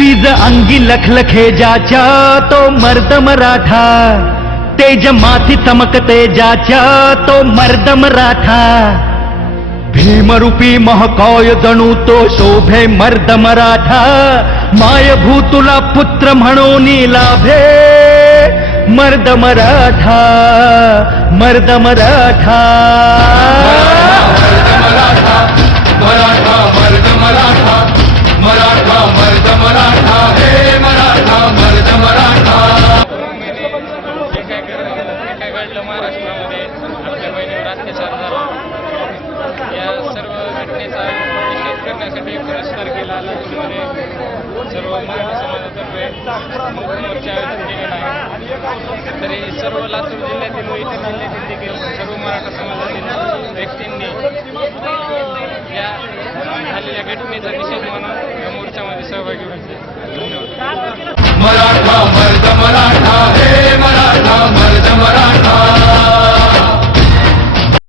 वीज अंगी लखलखे ज्याच्या तो मर्द मराठा, तेज माथी चमकते ज्याच्या तो मर्द मराठा, भीमरूपी महाकाय जणू तो शोभे मर्द मराठा, मायभूतुला पुत्र म्हणून लाभे मर्द मराठा, मर्द मराठा, मराठा मर्द मराठा, मराठा मर्द मराठा, हे मराठा मर्द मराठा. जे काय घडलं महाराष्ट्रामध्ये आपल्या बहिणीवर अत्याचार झाला, या सर्व घटनेचा निषेध करण्यासाठी 11 तारखेला लातूरमध्ये सर्व मराठा समाजातर्फे मोर्चा आयोजित केलेला आहे. तरी सर्व लातूर जिल्ह्यातील व इतर जिल्ह्यातील देखील सर्व मराठा समाजातील व्यक्तींनी या झालेल्या घटनेचा निषेध म्हणून